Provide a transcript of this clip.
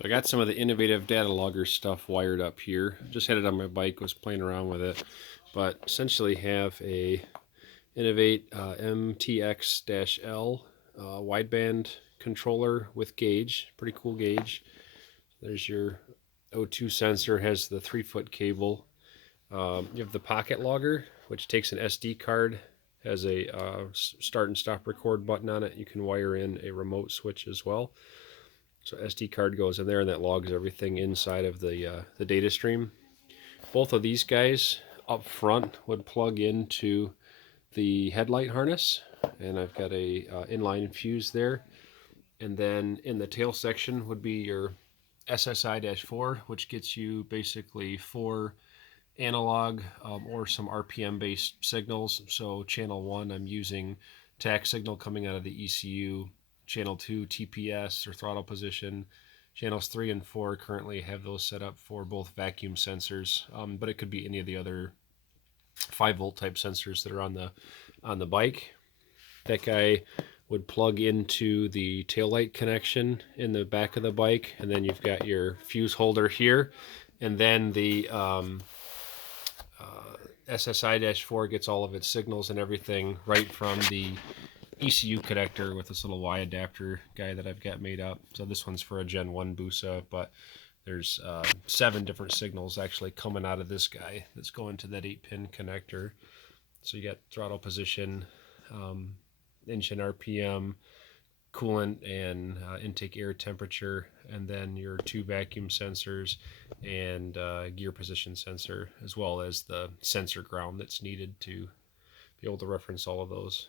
So I got some of the innovative data logger stuff wired up here. Just had it on my bike, was playing around with it, but essentially have a Innovate MTX-L wideband controller with gauge, pretty cool gauge. There's your O2 sensor, has the 3-foot cable. You have the pocket logger, which takes an SD card, has a start and stop record button on it. You can wire in a remote switch as well. So SD card goes in there and that logs everything inside of the data stream. Both of these guys up front would plug into the headlight harness, and I've got a inline fuse there. And then in the tail section would be your SSI-4, which gets you basically 4 analog or some RPM based signals. So channel 1 I'm using tach signal coming out of the ECU, channel 2 TPS or throttle position, channels 3 and 4 currently have those set up for both vacuum sensors, but it could be any of the other 5-volt type sensors that are on the bike. That guy would plug into the taillight connection in the back of the bike, and then you've got your fuse holder here, and then the SSI-4 gets all of its signals and everything right from the ECU connector with this little Y adapter guy that I've got made up. So this one's for a Gen 1 Busa, but there's 7 different signals actually coming out of this guy that's going to that 8-pin connector. So you got throttle position, engine RPM, coolant and intake air temperature, and then your 2 vacuum sensors and gear position sensor, as well as the sensor ground that's needed to be able to reference all of those.